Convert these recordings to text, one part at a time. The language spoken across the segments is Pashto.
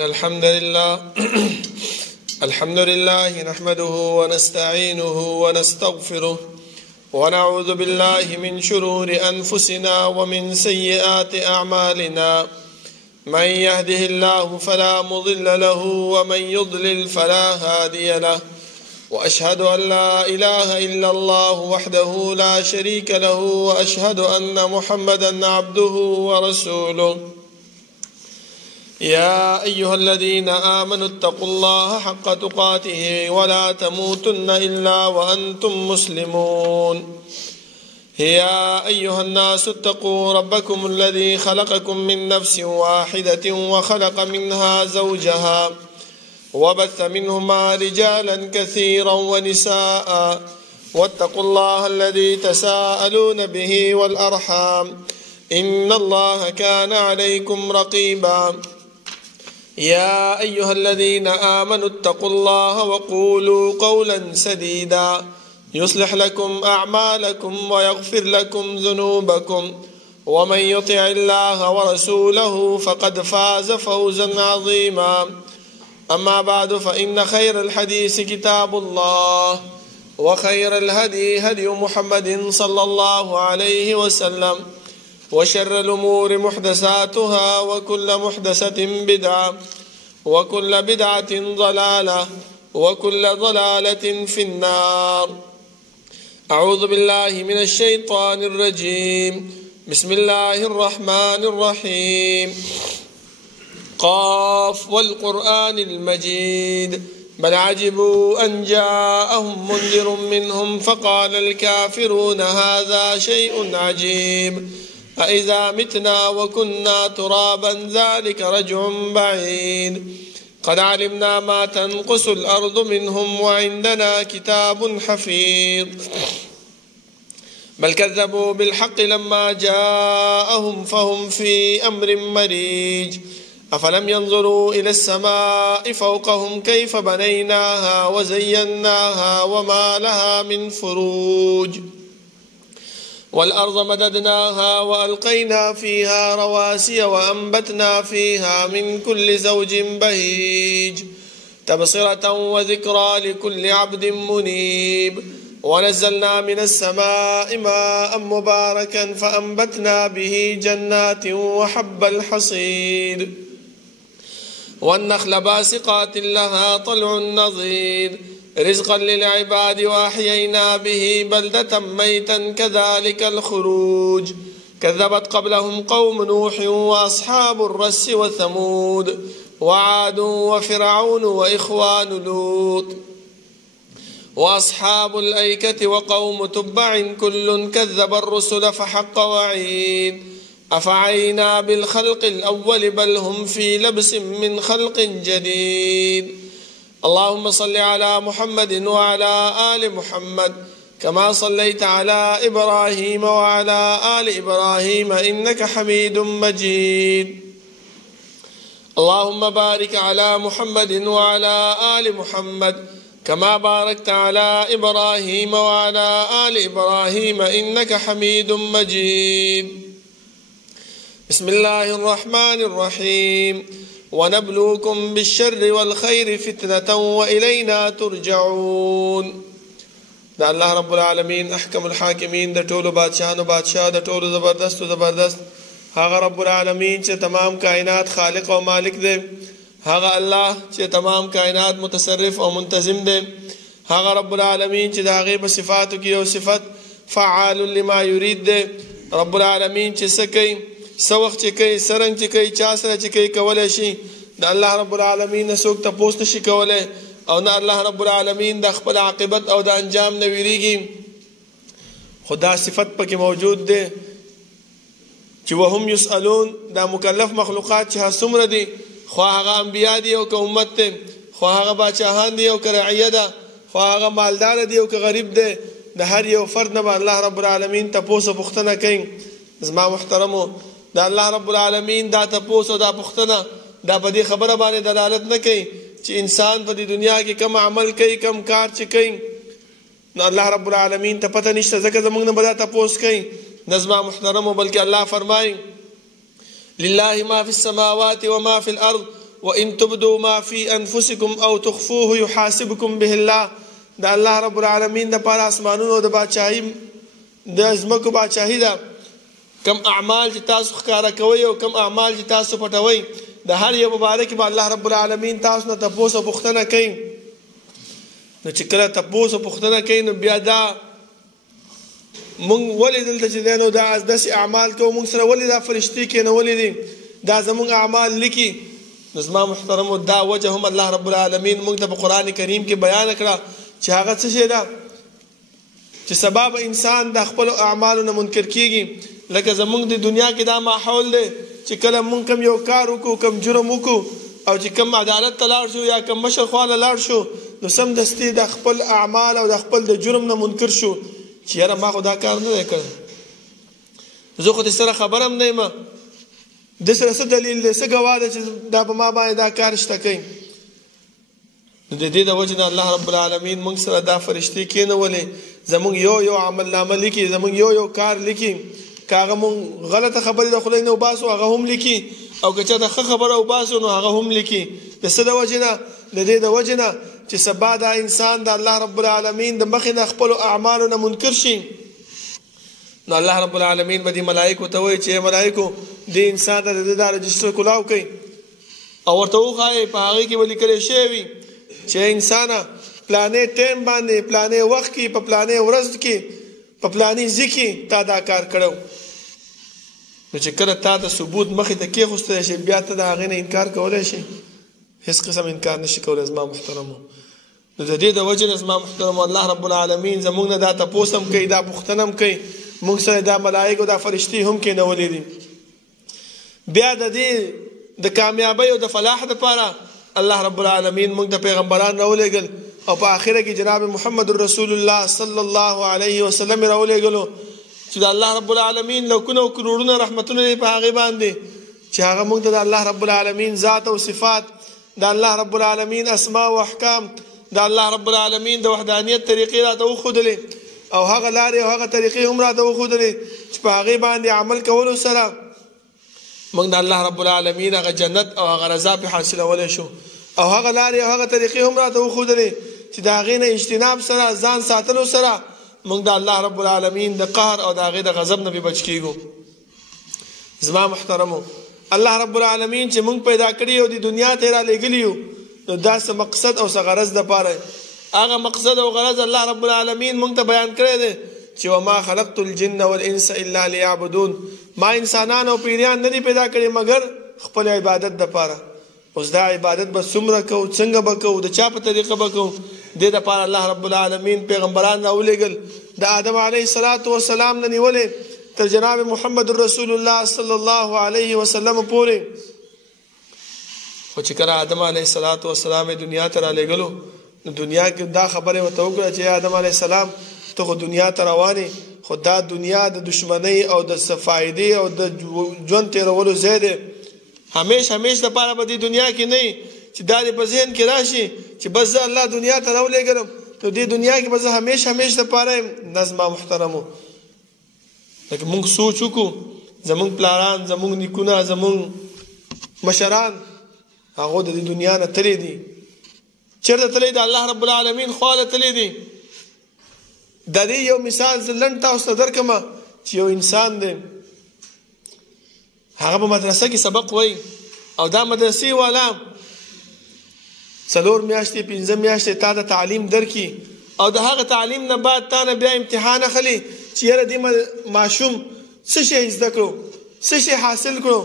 الحمد لله نحمده ونستعينه ونستغفره ونعوذ بالله من شرور أنفسنا ومن سيئات أعمالنا. من يهده الله فلا مضل له ومن يضلل فلا هادي له، وأشهد أن لا إله إلا الله وحده لا شريك له، وأشهد أن محمدا عبده ورسوله. يا أيها الذين آمنوا اتقوا الله حق تقاته ولا تموتن إلا وأنتم مسلمون. يا أيها الناس اتقوا ربكم الذي خلقكم من نفس واحدة وخلق منها زوجها وبث منهما رجالا كثيرا ونساء، واتقوا الله الذي تساءلون به والأرحام إن الله كان عليكم رقيبا. يا أيها الذين آمنوا اتقوا الله وقولوا قولا سديدا يصلح لكم أعمالكم ويغفر لكم ذنوبكم، ومن يطع الله ورسوله فقد فاز فوزا عظيما. أما بعد، فإن خير الحديث كتاب الله، وخير الهدي هدي محمد صلى الله عليه وسلم، وشر الأمور محدثاتها، وكل محدثة بدعة، وكل بدعة ضلالة، وكل ضلالة في النار. أعوذ بالله من الشيطان الرجيم. بسم الله الرحمن الرحيم. قاف والقرآن المجيد بل عجبوا أن جاءهم منذر منهم فقال الكافرون هذا شيء عجيب أإذا متنا وكنا ترابا ذلك رجع بعيد قد علمنا ما تنقص الأرض منهم وعندنا كتاب حفيظ بل كذبوا بالحق لما جاءهم فهم في أمر مريج أفلم ينظروا إلى السماء فوقهم كيف بنيناها وزيناها وما لها من فروج والأرض مددناها وألقينا فيها رواسي وأنبتنا فيها من كل زوج بهيج تبصرة وذكرى لكل عبد منيب ونزلنا من السماء ماء مباركا فأنبتنا به جنات وحب الحصيد والنخل باسقات لها طلع نضيد رزقا للعباد وأحيينا به بلدة ميتا كذلك الخروج كذبت قبلهم قوم نوح وأصحاب الرس وثمود وعاد وفرعون وإخوان لوط وأصحاب الأيكة وقوم تبع كل كذب الرسل فحق وعيد أفعينا بالخلق الأول بل هم في لبس من خلق جديد. اللهم صل على محمد وعلى آل محمد كما صليت على إبراهيم وعلى آل إبراهيم إنك حميد مجيد. اللهم بارك على محمد وعلى آل محمد كما باركت على إبراهيم وعلى آل إبراهيم إنك حميد مجيد. بسم الله الرحمن الرحيم. ونبلوكم بالشر والخير فتنة وإلينا ترجعون. دا الله رب العالمين أحكم الحاكمين، دا ټولو بادشاهانو بادشاہ، دا ټولو زبردست هغه رب العالمین چې تمام کائنات خالق او مالک دی، هغه الله چې تمام کائنات متصرف او منتظم دی، هغه رب العالمین چې د هغې په صفاتو کې یو صفت فعال لما یرید دی، رب العالمین چې څه کوي، څه وخت چې کوي، څرنګ چې کوي، چا سره چې کوي کولی شي د الله رب العالمین نه څوک تپوس نشي کولی، او نه الله رب العالمین د خپل عاقبت او د انجام نه ویریږي. خو دا صفت پکې موجود دی چې وهم یسألون، دا مکلف مخلوقات چې څومره دي، خو هغه انبیا دي او که امت دی، خو هغه باچاهان دي او که رعیه ده، خو هغه مالدار دي او که غریب دی، د هر یو فرد نه به الله رب العالمین تپوس او پوښتنه کوي. زما محترمو، دا الله رب العالمین دا تپوس او دا پوښتنه دا په دې خبره باندې دلالت نه کوي چې انسان په دې دنیا کې کم عمل کوي، کم کار چې کوي، نو الله رب العالمین ته پته نشته، ځکه زموږ نه به دا تپوس کوي. نظمه محترمو، بلکې الله فرمایي لله ما في السماوات وما في الأرض وان تبدوا ما في انفسكم او تخفوه يحاسبكم به الله. دا الله رب العالمین د پاره اسمانونو د بادشاہي د ازمکو بادشاہي دا کم اعمال چې تاسو ښکارا کوي او کم اعمال چې تاسو پټوي د هر یو مبارک به الله رب العالمین تاسو نه تاسو پوښتنه کوي. نو چې کله تاسو پوښتنه کوي نو بیا دا مونږ ولې دلته چې دینو دا داسې اعمال کوو مونږ سره ولې دا فرشتي کې نه ولې دي دا زمونږ اعمال لیکي. نو زما محترمو دا وجه هم الله رب العالمین مونږ ته په قرآن کریم کې بیان کړه چې هغه څه شی ده چې سبب انسان د خپل اعمالو نه منکر کیږي. لکه زمونږ د دنیا کې دا ماحول دی چې کله مونږ کم یو کار وکړو کم جرم وکړو او چې کم عدالت ته لاړ شو یا کم مشر خواله لاړ شو نو سمدستي د خپل اعمال او د خپل د جرم نه منکر شو چې یاره ما خو دا کار نه دی کړی، زه خو دې سره خبر هم نه یم، د سره څه دلیل دی څه ګواه دی چې دا په ما باندې دا کار شته کوي. نو د دې د وجې نه الله رب العالمین موږ سره دا فرشتې کېنولې زموږ یو عمل نامه لیکي زموږ یو کار لیکي که هغه مونږ غلطه خبرې د خولې نه وباسو هغه هم لیکي او که چېرته ښه خبره وباسو نو هغه هم لیکي. د څه د وجې نه د دې د وجې نه چې سبا دا انسان د الله رب العالمین د مخې نه خپلو اعمالو نه منکر شي نو الله رب العالمین به دې ملایکو ته وایي چې ملایکو دې انسان ته د دا رجسټر کلاو کوي او ورته وښایئ په هغې کې به لیکلی شوی وي چې انسانه پلانې ټیم باندې پلانې وخت کې په پلانې ورځ کې په پلانې ځای کې تا دا کار کړو. نو چې کله تا ته ثبوت مخې ته کېښوستلی شي بیا ته د هغې نه انکار کولی شي؟ هېڅ قسم انکار نشي کولی زما محترمو. نو د دې د وجې نه زما محترمو الله رب العالمین زموږ نه دا تپوس هم کوي دا پوښتنه هم کوي موږ سره دا ملایکو دا فرشتې هم کېنولي دي. بیا د دې د کامیابۍ او د فلاح دپاره الله رب العالمین موږ ته پیغمبران راولېږل او په آخره کې جناب محمد رسول الله صلی الله علیه وسلم راولېږلو چې د الله رب العالمین لکونه او کروڑونه رحمتونه دی په هغې باندې چې هغه موږ ته د الله رب العالمین ذات او صفات د الله رب العالمین اسماء او احکام د الله رب العالمین د وحدانیت طریقې راته وښودلې او هغه لارې او هغه طریقې هم راته وښودلې چې په هغې باندې عمل کولو سره موږ د الله رب العالمین هغه جنت او هغه رضا پې حاصلولی شو او هغه لارې او هغه طریقې هم راته وښودلې چې د هغې نه اجتناب سره ځان ساتلو سره موږ د الله رب العالمین د قهر او د هغې د غضب نه بې بچ کېږو. زما محترمو الله رب العالمین چې موږ پیدا کړي او د دنیا ته یې رالیږلي یو نو دا څه مقصد او څه غرض دپاره هغه مقصد او غرض الله رب العالمین موږ ته بیان کړی دی چې وما خلقت الجن والانس الا ليعبدون ما انسانان او پیریان نه دي پیدا کړي مګر خپل عبادت دپاره. اوس دا عبادت به څومره کوو څنګه به کوو د چا په طریقه به کوو دې دپاره الله رب العالمین پیغمبران راولېږل د آدم علیه السلام نه نیولې تر جناب محمد رسول الله صلی الله علیه وسلم پورې. خو چې کله آدم علیه السلام دنیا ته رالیږلو نو دنیا کې دا خبرې ورته وکړه چې آدم علیه السلام ته خو دنیا ته روانې خو دا دنیا د دشمنۍ او د فایدې او د ژوند تېرولو ځای دی همیش دپاره به دې دنیا کې نه چې دا دې په ذهن کې راشي چې بس زه الله دنیا ته راولېږلم نو دې دنیا کې به زه همیش دپاره یم. نه زما محترمو لکه موږ سوچ وکړو زموږ پلاران زموږ نیکونه زموږ مشران هغو د دې دنیا نه تللی دي چېرته تللی د الله رب العالمین خواله تللی دي. د دې یو مثال زه لنډ تاسو ته درکړم چې یو انسان دی هغه په مدرسه کې سبق وایي او دا مدرسې والا 4 میاشتې 5 میاشتې تا د تعلیم درکړي او د هغه تعلیم نه بعد تا نه بیا امتحان اخلي چې یاره دې ماشوم څه شی زده کړو څه شی حاصل کړو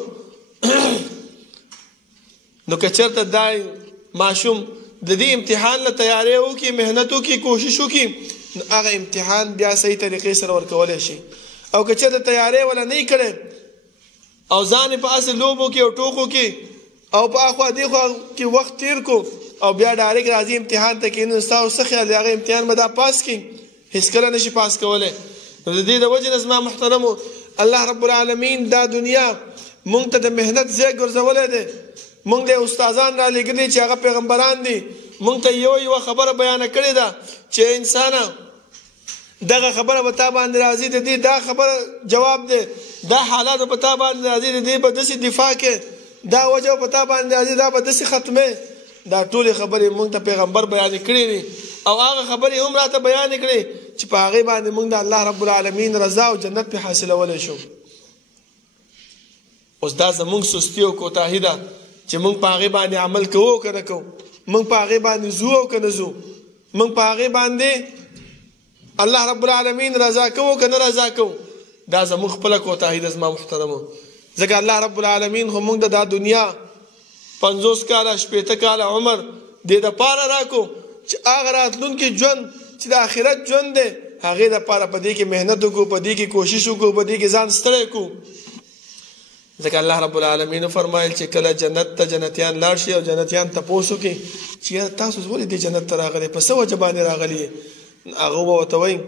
نو که چېرته دا ماشوم د دې امتحان له تیاری وکړي محنت وکړي کوشش وکړي نو هغه امتحان بیا صحیح طریقې سره ورکولی شي او که چېرته تیاری ولا نه یې کړی او ځان یې په هسې لوبو کې او ټوکو کې او په اخوا دېخوا کې وخت تیر کو او بیا ډایرکټ راځي امتحان ته کښېني نو ستاسو څه خیال دی هغه امتحان به دا پاس کړي هېڅکله نشي پاس کولی. نو د دې د وجې نه زما محترمو الله رب العالمین دا دنیا مونږ ته د محنت ځای ګرځولی دی مونږ د استادان را لېږلي چې هغه پیغمبران دي مونږ ته یوه خبره بیانه کړې ده چې انسانه دغه خبره به تا باندې راځي د دې دا خبره جواب دی دا حالات به تا باندې راځي د دې به داسې دفاع کې دا وجه په تا باندې راځي دا به داسې ختمې. دا ټولې خبرې موږ ته پیغمبر بیان کړي دي او هغه خبرې هم راته بیان کړي چې په هغې باندې موږ د الله رب العالمین رضا او جنت پې حاصلولی شو. اوس دا زموږ سستي او کوتاهي ده چې موږ په هغې باندې عمل کوو او که نه کوو، موږ په هغې باندې ځو او که نه ځو، موږ په هغې باندې الله رب العالمین رضا کوو که نه رضا کوو. دا زموږ خپله کوتاهي ده زما محترمو. ځکه الله رب العالمین خو موږ د دا دنیا 50 کاله 80 کاله عمر دې دپاره راکو چې هغه راتلونکي ژوند چې د آخرت ژوند دی هغې دپاره په دې کې محنت وکړو، په دې کې کوشش وکړو، په دې کې ځان ستړی کړو. ځکه الله رب العالمین فرمایل چې کله جنت ته جنتیان لاړ شي او جنتیان تپوس وکړي چې تاسو ولې دې جنت ته راغلئ، په څه وجه باندې راغلي یې؟ هغه به ورته وایي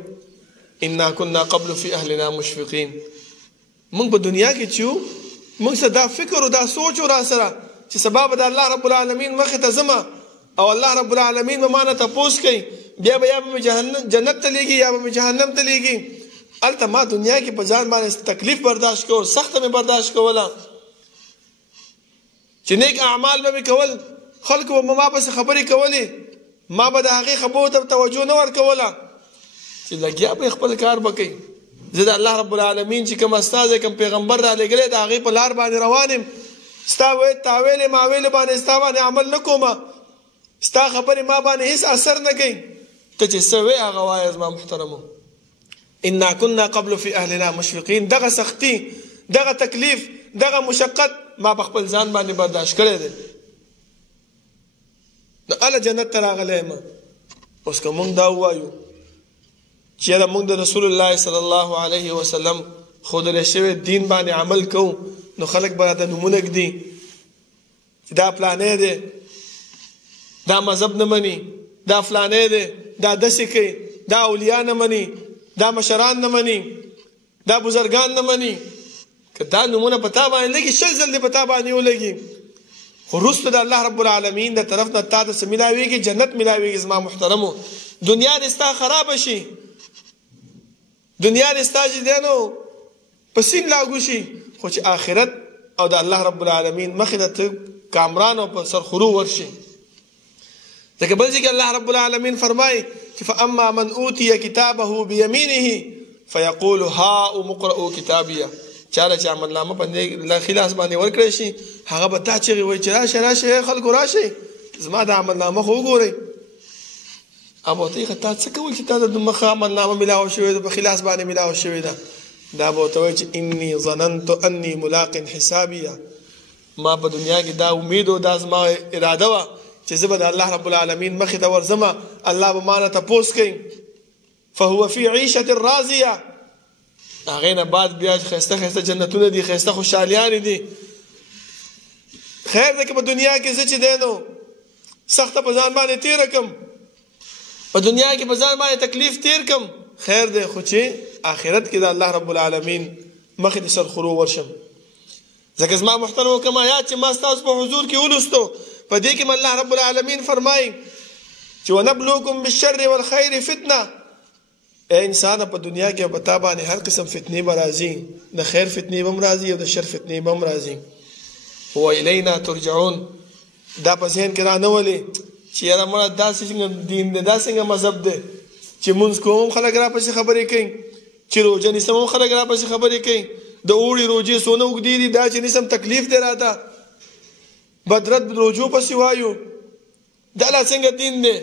انا كنا قبل في اهلنا مشفقین. موږ په دنیا کې چې وو موږ سره دا فکر او دا سوچ و را سره چې سبا به د الله رب العالمین مخې ته ځمه او الله رب العالمین به ما نه تپوس کوي، بیا به یا به مې جنت ته لیږي یا به مې جهنم ته لیږي. هلته ما دنیا کې په ځان باندې تکلیف برداشت کول، سخته مې برداشت کوله چې نیک اعمال به مې کول، خلکو به ما پسې خبرې کولې، ما به د هغې خبرو ته توجه نه ورکوله چې لګیا به خپل کار به کوي. زه د الله رب العالمین چې کوم استازی کوم پیغمبر را لېږلی د هغې په لار باندې روان یم، ستا تاویلې ماویلې باندې ستا باندې عمل نه کومه، ستا خبرې ما باندې هیڅ اثر نه کوي. ته چې څه وې هغه وایه زما محترمو. انا كنا قبل في اهلنا مشفقین. دغه سختی، دغه تکلیف، دغه مشقت ما په خپل ځان باندې برداشت کړی دی، نو هله جنت ته راغلی یم. اوس که موږ دا ووایو چې یاره موږ د رسول الله صلی الله علیه وسلم ښودلی شوی دین باندې عمل کوو، نو خلک به راته نومونه ږدي چې دا فلانی دی، دا مذهب نه مني، دا فلانی دی، دا داسې کوي، دا اولیا نه مني، دا مشران نه مني، دا بزرگان نه مني. که دا نومونه په تا باندې لګي 100 ځل دې په تا باندې ولګي، خو وروسته د الله رب العالمین د طرف نه تا ته څه میلاویږي؟ جنت میلاویږي. زما محترمو دنیا دې ستا خرابه شي، دنیا دې ستا چې دی نو په سین لاګو شي، خو چې آخرت او د الله رب العالمین مخې ته کامران او په سرخرو ورشي. ځکه بل ځای کې الله رب العالمین فرمایي چې فاما من اوتي کتابه بیمینه فیقول هاؤم اقرؤوا کتابیه. چاله چې عملنامه په خلاص باندې ورکړی شي هغه به تا چغې وایي چې راشه راشه خلکو راشئ زما د عملنامه خو وګورئ. اب ورته یې تا څه کول چې تا د مخه عملنامه میلاوه شوې ده، په خلاص باندې میلاوه شوې ده؟ دا به ورته وایي چې انی ظننت انی ملاق حسابیه. ما په دنیا کې دا امید او دا زما اراده وه چې زه به د الله رب العالمین مخې ته ورځمه، الله به ما نه تپوس کوي. فهو فی عیشة راضیه. هغې نه بعد بیا ښایسته ښایسته جنتونه دي، ښایسته خوشحالیانې دي. خیر دی که په دنیا کې زه چې دی نو سخته په ځان باندې تېره کړم، په دنیا کې په ځان باندې تکلیف تېر کړم، خیر دی، خو چې آخرت کې د الله رب العالمین مخې د سرخرو ورشم. ځکه زما محترمو کوم آیات چې ما ستاسو په حضور کې ولوستو په دې کې الله رب العالمین فرمایي چې ونبلوکم بالشر والخیر فتنه. اے انسان په دنیا کې په تا باندې هر قسم فتنې به راځي، د خیر فتنې به هم راځي او د شر فتنې به هم راځي. هو الینا ترجعون. دا په ذهن کې رانولې چې یاره مړه دا څنګه دین دی، دا څنګه مذهب دی چې مونځ کوم خلک راپسې خبرې کوي، چې روژه نیسم هم خلک راپسې خبرې کوي، د اوړي روژې څونه اوږدې دي دا چې نیسم تکلیف دی راته، بدرت روژو پسې وایو، دا لا څنګه دین دی؟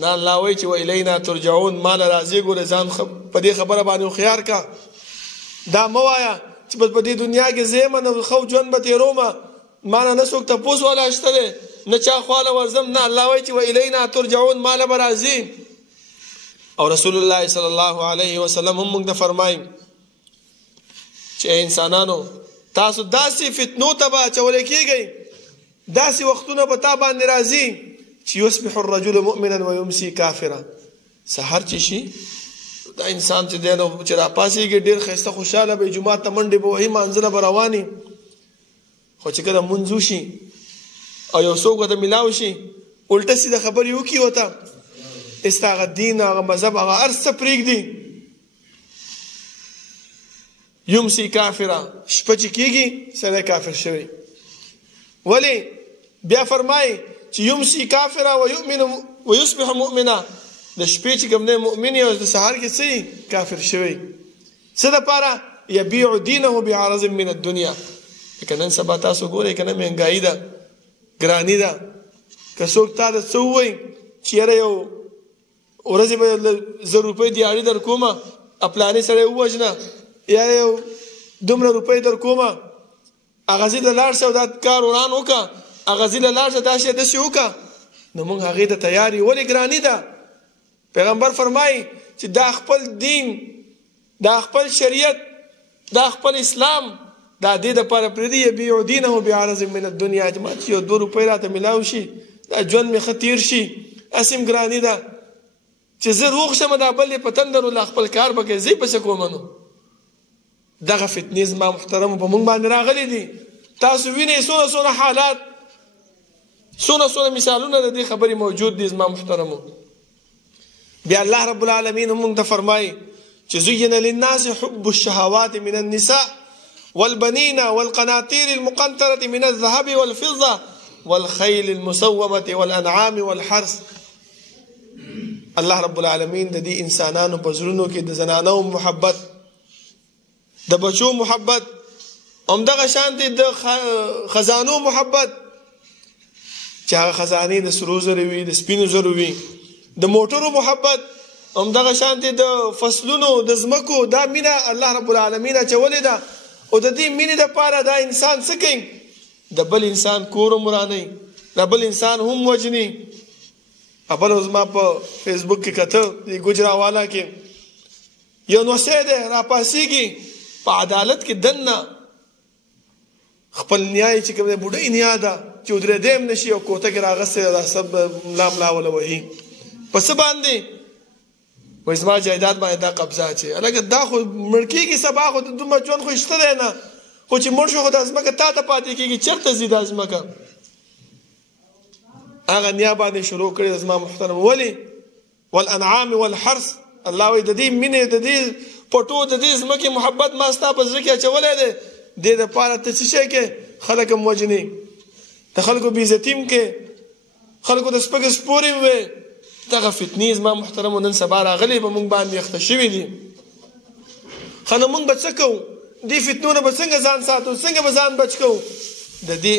نه الله وایي چې و الینا ترجعون. ما له راځي ګوره ځان په دې خبره باندې هوښیار کا. دا مه وایه چې بس په دې دنیا کې زه یم نو ښه ژوند به تېرومه، ما نه څوک تپوس والا شته دی، نه چا خواله ورځم. نه الله وایي چې و الینا ترجعون، ما له به راځي. او رسول الله صلی الله علیه وسلم هم موږ ته فرمایي چې انسانانو تاسو داسې فتنو ته به اچولی کېږئ، داسې وختونه به تا باندې راځي چې یصبح الرجل مؤمنا ویمسی کافرا. سحر چې شي دا انسان چې دی نو چې راپاڅېږي ډېر ښایسته خوشحاله به جومات ته منډې به وهي، مانځله به رواني، خو چې کله مونځ وشي او یو څوک ورته میلاو شي الټه سیده خبرې وکړي ورته، استا هغه دین هغه مذهب هغه هر څه پرېږدي. یمسی کافرا، شپه چې کېږي سړی کافر شوی. ولی بیا فرمای چې یمسی کافرا ویؤمن ویصبح مؤمنا د شپې چې کوم نه مؤمن او د سحر کې سي کافر شوی څه دپاره یبيع دینه بعرض من الدنيا کنه سبا تاسو ګورئ کنه مهنګایي ده ګرانی ده که څوک تا د څه ووایي چې یاره یو ورځې به 1,000 روپۍ دیاړي در کومه پلانې سړی ووژنه یا یو دومره روپۍ در کومه هغه ځي له لاړ شه او دا کار وران وکړه هغه ځي له لاړ شه دا شی داسې وکړه نو موږ هغې ته تیار یو ولې ګراني ده پیغمبر فرمایي چې دا خپل دین دا خپل شریعت دا خپل اسلام دا دې دپاره پرېږدي یبیع دینه بعرض من الدنیا جماعت چې یو 2 روپۍ راته میلاو شي دا ژوند مې ښه تېر شي هسې ګراني ده چې زه روغ شم دا بل یې په تندر ولا خپل کار به کوي زه یې پسې کومه نو دغه فتنې زما محترمو په موږ باندې راغلي دي تاسو وینئ څونه حالات څونه مثالونه د دې خبرې موجود دي زما محترمو بیا الله رب العالمین موږ ته فرمایي چې زین للناس حب الشهوات من النساء والبنين والقناطير المقنطرة من الذهب والفضة والخيل المسومة والأنعام والحرث الله رب العالمین د دې انسانانو په زړونو کې د زنانو محبت د بچو محبت همدغه شانتې د خزانو محبت چې هغه خزانې د سرو زرو وي د سپینو زرو وي د موټرو محبت همدغه شانتې د فصلونو د ځمکو دا مینه الله رب العالمین اچولې ده او د دې مینې دپاره دا انسان څه کوي د بل انسان کور هم ورانوي د بل انسان هم وژني بل اوس ما په فیسبوک کې کته د ګجراوالا کې یو نوسی دی راپاسېږي په عدالت کې دننه خپل نیای چې کوم دی بوډۍ نیا ده چې ودرېدی هم نه شي او کوټه کې راغستی دا سب ملا ملا وله وهي په څه باندې وایي زما جایداد باندې دا قبضه اچوي هلکه دا خو مړ کېږي سبا خو دومره ژوند خو شته دی نه خو چې مړ شو خو دا ځمکه تا ته پاتې کېږي چېرته ځي دا ځمکه هغه نیا باندې شروع کړې زما محترم ولې والانعام والحرث الله وایي د دې مینې د دې پټو د دې ځمکې محبت ما ستا په زړه کې اچولی دی دې دپاره ته څه شی کې خلک هم وژنې د خلکو بېعزتي هم کې خلکو د سپږې سپورې هم وې دغه فتنې زما محترمو نن سبا راغلې به موږ باندې اخته شوي دي ښه نو موږ به څه کوو دې فتنو نه به څنګه ځان ساتو څنګه به ځان بچ کوو د دې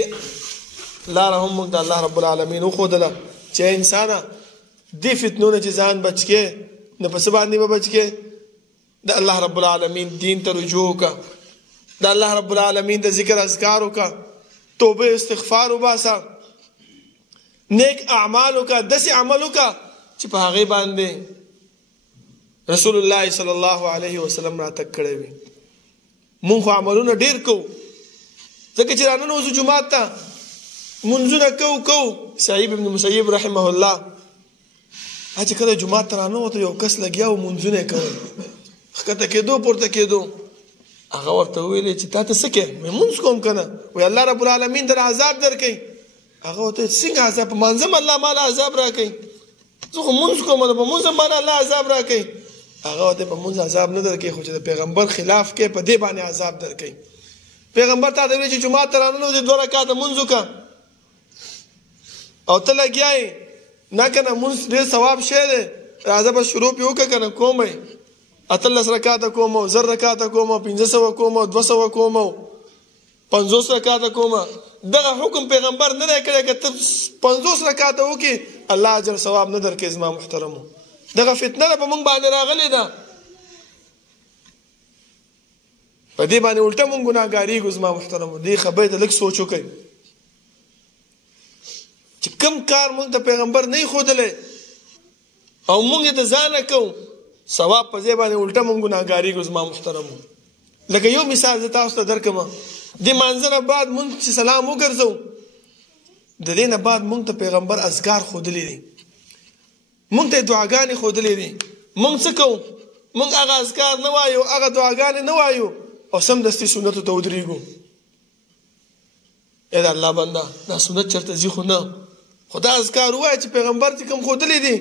لاره هم موږ د الله رب العالمین وښودله چې انسانه دې فتنو نه چې ځان بچ کې نو په څه باندې به بچ کې د الله رب العالمین دین ته رجوع وکړه د الله رب العالمین د ذکر اذکار وکړه توبه استغفار وباسه نیک اعمال وکړه داسې عمل وکړه چې په هغې باندې رسول الله صلی الله علیه وسلم راتګ کړی وي مونږ خو عملونه ډېر کوو ځکه چې راننوځو جومات ته منځونه کوو سعید ابن مسیب رحمه الله چې کله جومات ته رانوته یو کس لګیا و منځونه یې کول ښکته کېدو پورته کېدو هغه ورته وویلې چې تا ته څه کوې مې مونځ کوم که نه وایي الله رب العالمین در عذاب درکوي هغه ورته څنګه عذاب په مانځه م الله ماله عذاب راکوي زه خو مونځ کوم نو په مونځ هم ماله الله عذاب راکوي هغه ورته په مونځ عذاب نه درکوي خو چې د پیغمبر خلاف کوې په دې باندې عذاب درکوي پیغمبر تا ته ویلي چې جومات ته راننوځې 2 رکعته مونځ وکړه او ته لګیا یې نه که نه مونځ ډېر ثواب شی دی راځه به شروع پې وکړه که نه کوم یې 18 رکعته کوم 1000 رکعته کوم 1500 کوم 200 کوم 50 رکعته کوم دغه حکم پیغمبر نه دی کړی که ته 50 رکعته وکړي الله اجر ثواب نه درکوي زما محترمو دغه فتنه ده په موږ باندې راغلې ده په دې باندې الټه موږ ګناهګارېږو زما محترمو دې خبرې ته لږ سوچ وکړئ چې کم کار موږ ته پیغمبر نه ښودلی او موږ یې د ځانه کوو ثواب په ځای باندې الټه موږ ګناهګارېږو زما محترمو لکه یو مثال زه تاسو ته درکړم د مانځه نه بعد موږ چې سلام وګرځو د دې نه بعد موږ ته پیغمبر اذکار ښودلی دي موږ ته یې دعاګانې ښودلی دي موږ څه کوو موږ هغه اذکار نه وایو هغه دعاګانې نه وایو او سمدستي سنتو ته ودرېږو ای د الله بنده دا سنت چېرته ځي خو نه خو دا اذکار ووایه چې پیغمبر چې کوم ښودلی دي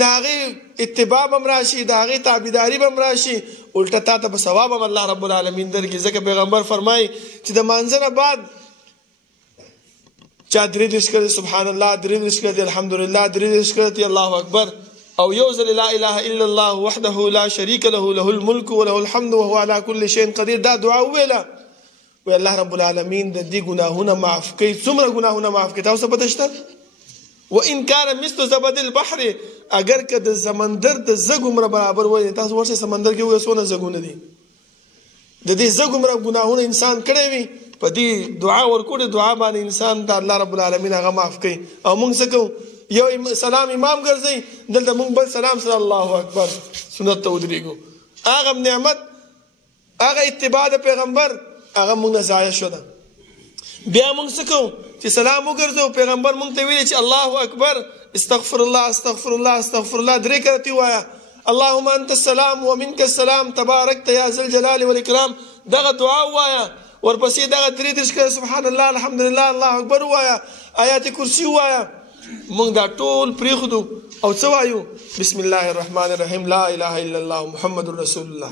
د هغې اتباع به هم راشي د هغې تابعداري به هم راشي الټه تا ته به ثواب هم الله رب العالمین درکړي ځکه پیغمبر فرمایي چې د مانځه نه بعد چا 33 کړي سبحان الله 33 کړي الحمدلله 33 کړي الله اکبر او یوزل لا اله الا الله وحده لا شريك له له الملك وله الحمد وهو على كل شيء قدير. دا دعا ویله وی الله رب العالمین د دې ګناهونه معاف کوي. څومره ګناهونه معاف کوي تاسو پته شته؟ وان كان مثل زبد البحر اگر که د سمندر د زګومره برابر وای تاسو ورسره سمندر کې وې سونه زګونه دي د دې زګومره ګناهونه انسان کړی وي په دې دعا ورکوړي دعا باندې انسان ته الله رب العالمین هغه معاف کوي. او موږ څه کوو یو سلام امام ګرځي دلته موږ بل سلام سره الله اکبر سنت ته ودرېږو. هغه نعمت هغه اتباع د پیغمبر هغه موږ نه ضایع شو ده. بیا موږ څه کوو چې سلام وګرځو پیغمبر موږ ته ویلي چې الله اکبر استغفر الله استغفر الله استغفر الله 3 کرتی وایا اللهم انت السلام ومنك السلام تباركت يا ذا الجلال والاكرام. دغه دعا وایا ورپسې دغه 33 کړه سبحان الله الحمدلله الله اکبر وایا آیات کرسی وایا. موږ دا ټول پریخدو او څه وایو بسم الله الرحمن الرحیم لا اله الا الله محمد رسول الله.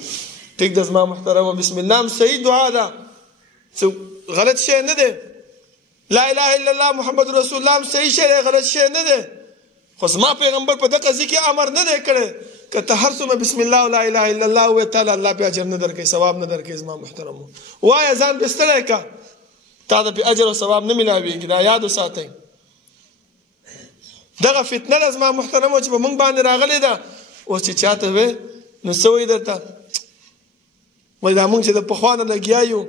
ټیک د زما محترم بسم الله صحیح دعا ده غلط شی نه ده. لا اله الا الله محمد رسول الله صحیح شی غلط شی نه ده. خو زما پیغمبر په دغه ځکه امر نه دی کړی که ته هر څومره بسم الله لا اله الا الله وایې تعالی الله په اجر نه درکوي ثواب نه درکوي. زما محترمو وایه ځان پې ستړی که تا ته پې اجر او ثواب نه میلاویږي. دا یاد وساتئ. دغه فتنه ده زما محترمو چې په موږ باندې راغلې ده اوس چې چاته وې نو څه وایي درته وایي دا موږ چې د پخوا نه لګیا یو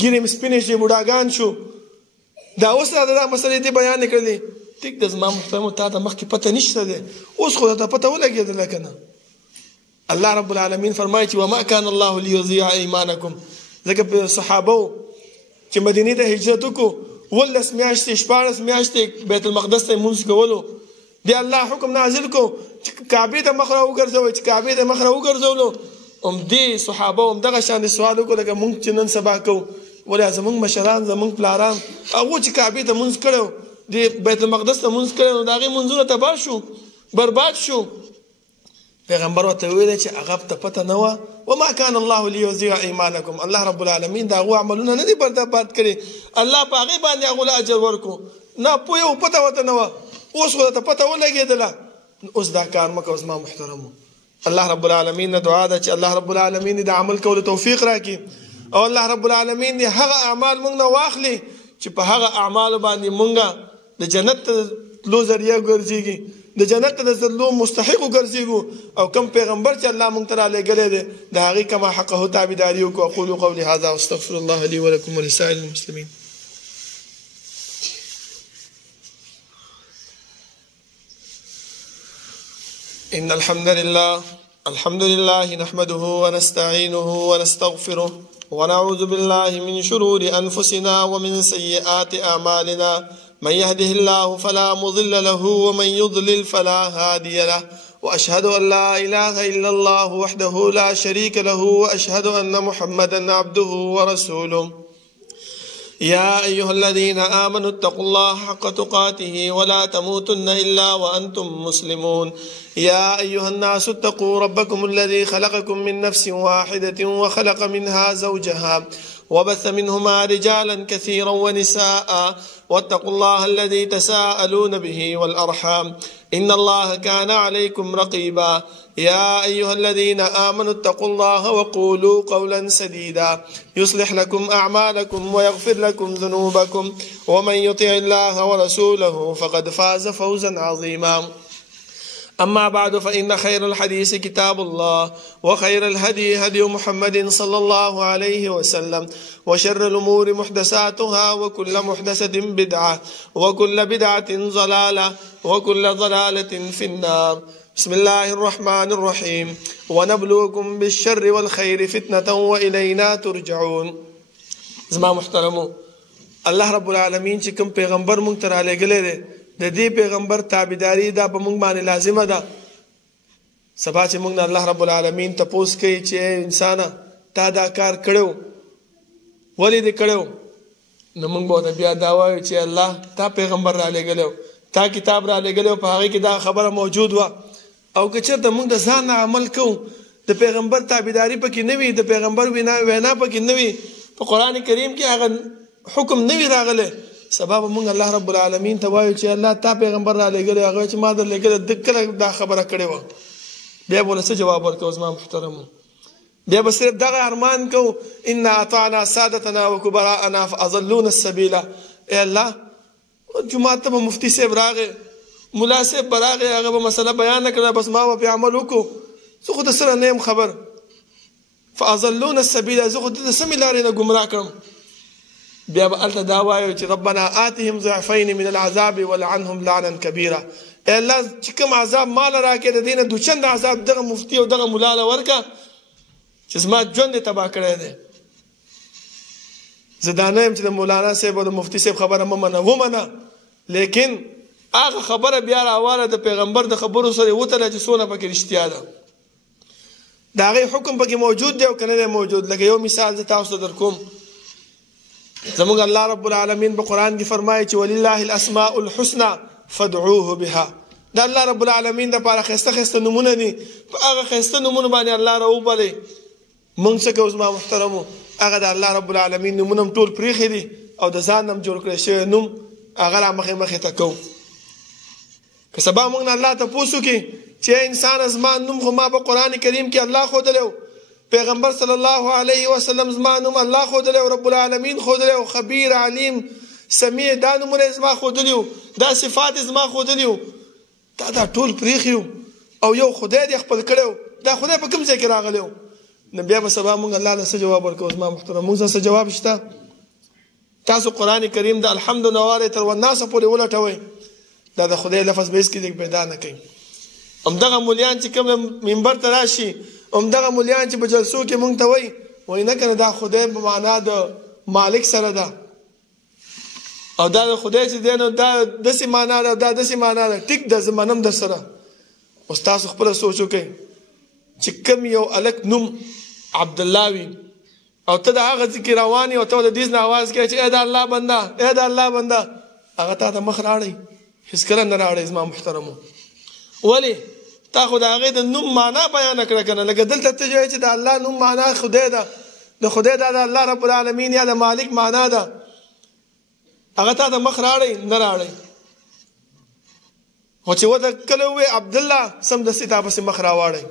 ګیرې مې سپینې شي بوډاګان شو دا اوس راته دا مسلې دې بیان کړلې. ټیک د زما محترمو تا ته مخکې پته نشته دی اوس خو ته پته ولګېدله که نه. الله رب العالمین فرمایي چې وما كان الله ليضيع ایمانکم. ځکه صحابو چې مدینې ته هجرت وکړو 11 میاشتې 14 میاشتې بیت المقدس ته لمونځ کولو بیا الله حکم نازل کو چې کعبې ته مخ راوګرځوئ چې کعبې ته مخ راوګرځولو همدې صحابه همدغه شان سوال وکړو لکه موږ چې نن سبا کوو. ولې زموږ مشران زموږ پلاران هغو چې کعبې ته لمونځ کړی د بیت المقدس ته لمونځ کړی نو د هغې لمونځونه تباه شو برباد شو. پیغمبر ورته ویلی چې هغه ته پته نه وه وما كان الله ليضيع ایمانکم. الله رب العالمین د هغو عملونه نه دي برباد کړي الله په هغې باندې هغو له اجر ورکړو. ناپوهه و پته ورته نه وه اوس خو درته پته ولګېدله اوس دا کار مه کوه زما محترمو. الله رب العالمین نه دعا ده چې الله رب العالمین د عمل کولو توفیق راکړي او الله رب العالمین دې هغه اعمال موږ نه واخلي چې په هغه اعمالو باندې موږ د جنت ته تلو ذریعه ګرځېږي د جنت ته د تلو مستحق ګرځېږو او کوم پیغمبر چې الله موږ ته رالیږلی دی د هغې کما حقه تابعداري وکړو. اقول قولي هذا واستغفر الله لي ولكم ولسائر المسلمين. إن الحمد لله نحمده ونستعينه ونستغفره ونعوذ بالله من شرور أنفسنا ومن سيئات أعمالنا. من يهده الله فلا مضل له ومن يضلل فلا هادي له وأشهد أن لا إله إلا الله وحده لا شريك له وأشهد أن محمدا عبده ورسوله. يا أيها الذين آمنوا اتقوا الله حق تقاته ولا تموتن إلا وأنتم مسلمون. يا أيها الناس اتقوا ربكم الذي خلقكم من نفس واحدة وخلق منها زوجها وبث منهما رجالا كثيرا ونساء واتقوا الله الذي تساءلون به والأرحام إن الله كان عليكم رقيبا. يا أيها الذين آمنوا اتقوا الله وقولوا قولا سديدا يصلح لكم أعمالكم ويغفر لكم ذنوبكم ومن يطع الله ورسوله فقد فاز فوزا عظيما. أما بعد فإن خير الحديث كتاب الله وخير الهدي هدي محمد صلى الله عليه وسلم وشر الأمور محدثاتها وكل محدثة بدعة وكل بدعة ضلالة وكل ضلالة في النار. بسم الله الرحمن الرحيم ونبلوكم بالشر والخير فتنة وإلينا ترجعون. زما محترمو الله رب العالمين چې کوم پیغمبر مونږ ته رالیږلی دی د دې پیغمبر تابعداري دا په موږ باندې لازمه ده. سبا چې موږ نه الله رب العالمین تپوس کوي چې انسانه تا دا کار کړو ولې دې کړو نو موږ به بیا دا وایو چې الله تا پیغمبر رالیږلی تا کتاب رالیږلی په هغې کې دا خبره موجود وه او که چېرته موږ د ځان عمل کوو د پیغمبر تابعداري پکې نه وي د پیغمبر وینا پکې نه وي په قرآن کریم کې هغه حکم نه وي راغلی سبب موږ الله رب العالمین ته وایو چې الله تا پیغمبر را لېږلی هغه چې ما در لېږلی د کله دا خبره کړې وه بیا به څه جواب ورکوو زما محترمو بیا به صرف دغه ارمان کوو انا اطعنا سادتنا وکبراءنا فاضلونا السبیل ای الله جماعت ته به مفتي صاحب راغی ملا صاحب به راغی هغه به مسله بیان نه کړه بس ما به پې عمل وکړو زه خو د سره نه یم خبر فاضلونا السبیل زه خو د سمې لارې نه ګمراه کړم بیا به هلته دا وایو چې ربنا آتهم ضعفین من العذاب ولعنهم لعنا کبیرا ای الله چې کوم عذاب مال راکړې د دې نه دوچند عذاب دغه مفتي او دغه ملا له ورکړه چې زما ژوند یې تباه کړی دی زه دا نه یم چې د مولانا صاحب او د مفتي صاحب خبره مه منه ومنه لیکن هغه خبره بیا راواله د پیغمبر د خبرو سره وتله چې څونه پکې رښتیا ده د هغې حکم پکې موجود دی او که نه دی موجود لکه یو مثال زه تاسو ته در کوم زموږ الله رب العالمین په قرآن کې فرمایي چې ولله الاسماء الحسنى فادعوه بها د الله رب العالمین دپاره ښایسته ښایسته نومونه دي په هغه ښایسته نومونو باندې الله راوبلئ مونږ څه کوو زما محترمو هغه د الله رب العالمین نومونه هم ټول پرېښي دي او د ځان هم جوړ کړی شوی نوم هغه را مخې مخې ته کوو که سبا مونږ نه الله تپوس وکړي چې انسان زما نوم خو ما په قرآن کریم کې الله ښودلی و پیغمبر صلی الله علیه وسلم زما نوم الله ښودلی و رب العالمین ښودلی و خبیر علیم سمیع دا نومونه زما ښودلي وو دا صفات زما ښودلي وو دا ټول پرېښي وو او یو خدای دې خپل کړی و دا خدای په کوم ځای کې راغلی و نو بیا به سبا مونږ الله له څه جواب ورکوو زما محترم مونږ څه جواب شته تاسو قرآن کریم د الحمد نوارې تر والناس پورې ولټوئ دا د خدای لفظ به هېڅ کې پیدا نه کوي همدغه مولیان چې کوم منبر ته راشي همدغه مولیان چې په جلسو کې مونږ ته وایي نه که نه دا خدای په معنا د مالک سره ده او دا د خدای چې دی نو دا داسې معنا ده دا داسې معنا ده ټیک ده زه منم در سره اوس تاسو خپله سوچ وکئ چې کوم یو هلک نوم عبدالله وي او ته د هغه ځای کې روان یې او ته د دیز نه اواز کوې چې ای د الله بنده ای د الله بنده هغه تا ته مخ راړئ هېڅکله نه راړئ زما محترمو ولې تا خو د هغې د نوم معنا بیانه کړه که نه لکه دلته ته وایې چې د الله نوم معنا خدای ده د خدای دا د الله رب العالمین یا د مالک معنا ده هغه تا ته مخ راړئ نه راړئ خو چې ورته کله ووایې عبدالله سمدستي تا پسې مخ راواړئ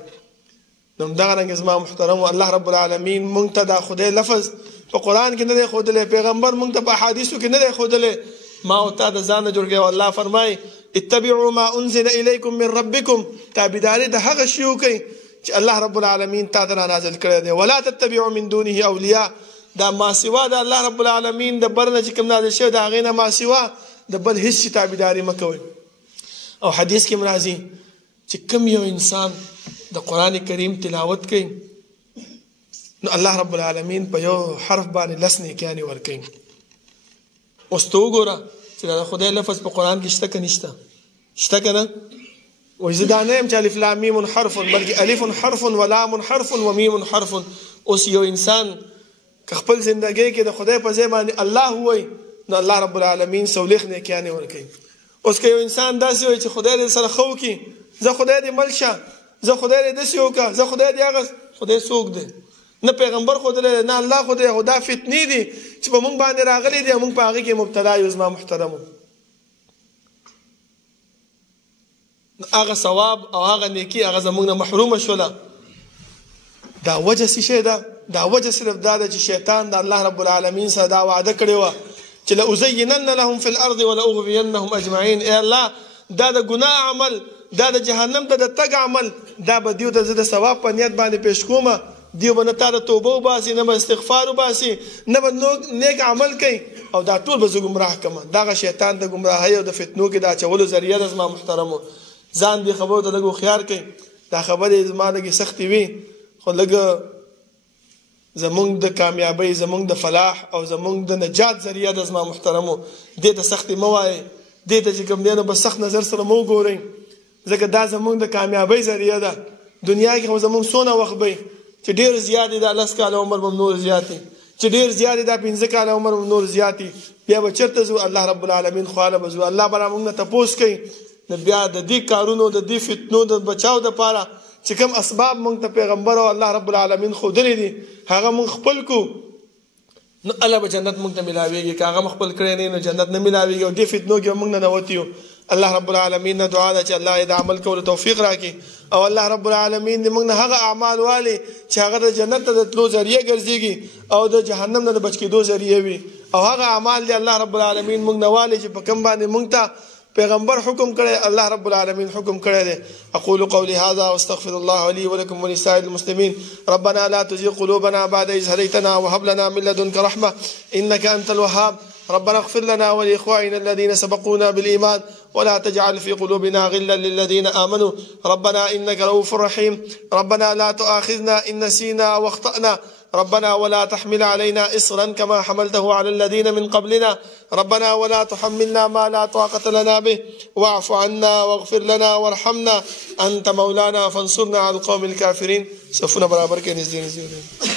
نو همدغه رنګې زما محترمو الله رب العالمین مونږ ته دا خدای لفظ په قرآن کې نه دی ښودلی پیغمبر مونږ ته په احادیثو کې نه دی ښودلی ما او تا د ځان نه جوړ کړی الله فرمایي اتبعوا ما انزل الیکم من ربکم تابعداري د هغه شی وکئ چې الله رب العالمین تا ته رانازل کړی دی ولا تتبعوا من دونه اولیاء دا ما سوا د الله رب العالمین د بر نه چې کوم نازل شوی د هغې نه ما سوا د بل هېڅ شي تابعداري مه کوئ او حدیث کې هم راځي چې کوم یو انسان د قرآن کریم تلاوت کوي نو الله رب العالمین په یو حرف باندې 10 نیکیانې ورکوي اوس ته وګوره چې د خدای لفظ په قرآن کې شته که نشته شته که نه وایي زه دا نه یم چې الف لام میم حرف بلکې الف حرف ولام حرف ومیم حرف اوس یو انسان که خپل زندګۍ کې د خدای په ځای باندې الله ووایي نو الله رب العالمین سولیخ نیکیانې ورکوي اوس که یو انسان داسې وایي چې خدای دې سره ښه وکړي زه خدای دې مل شه زه خدای دې داسې وکړه زه خدای دې هغه خدای څوک دی نه پیغمبر ښودلی نه الله ښودلی خو دا فتنې دي چې په مونږ باندې راغلی دي مونږ په هغې کې مبتلا یو زما محترمو هغه ثواب او هغه نیکي هغه زموږ نه محرومه شوله دا وجه څه شی ده دا وجه صرف دا ده چې شیطان د الله رب العالمین سره دا وعده کړې وه چې لأزینن لهم فی الارض ولأغوینهم اجمعین ای الله دا د ګناه عمل دا د جهنم ته د تګ عمل دا به دیو ته زه د ثواب په نیت باندې پیش کومه دیو به نه تا د توبه وباسي نه به استغفار وباسي نه به نیک عمل کوي او دا ټول به زه ګمراه کړم دغه شیطان د ګمراهۍ او د فتنو کې د اچولو ذریعه ده زما محترمو ځان دې خبرو ته لږ هوښیار کړئ دا خبرې زما لږې سختې وي خو لږ زمونږ د کامیابۍ زمونږ د فلاح او زمونږ د نجات ذریعه ده زما محترمو دې ته سختې مه وایئ دې ته چې کوم دی نو به سخت نظر سره مه وګورئ ځکه دا زمونږ د کامیابۍ ذریعه ده دنیا کې خو زمونږ څونه وخت به چې ډېر زیات دا 10 کاله عمر به نور زیات چې ډېر زیات دا 15 کاله عمر به نور زیات بیا به چېرته ځو الله رب العالمین خواله به ځو الله به را موږ نه تپوس کوي نو بیا د دې کارونو د دې فتنو د بچاو دپاره چې کوم اسباب موږ ته پیغمبر او الله رب العالمین ښودلی دي هغه موږ خپل کو نو الله به جنت مونږ ته ملاويږي کاغه مخبل کړی نه نو جنت نه ملاويږي او دې فتنو کې مونږ نه نوتیو الله رب العالمین نه دعا ده چې الله دې عمل کولو توفیق راکړي او الله رب العالمین دې موږ نه هغه اعمال والي چې هغه د جنت ته د تلو ذریعہ ګرځيږي او د جهنم نه بچ کېدو ذریعہ وي او هغه اعمال دې الله رب العالمین موږ نه والي چې په کوم باندې موږ ته پیغمبر حکم کړي الله رب العالمین حکم کړي دي. اقول قولي هذا واستغفر الله لي ولكم ولسائر المسلمين. ربنا لا تزغ قلوبنا بعد إذ هديتنا وهب لنا من لدنك رحمة إنك أنت الوهاب. ربنا اغفر لنا ولإخواننا الذين سبقونا بالإيمان ولا تجعل في قلوبنا غلا للذين آمنوا ربنا إنك رؤوف رحيم. ربنا لا تؤاخذنا إن نسينا واخطأنا ربنا ولا تحمل علينا إصرا كما حملته على الذين من قبلنا ربنا ولا تحملنا ما لا طاقة لنا به واعف عنا واغفر لنا وارحمنا أنت مولانا فانصرنا على القوم الكافرين. سفنا برابر کے نزدیک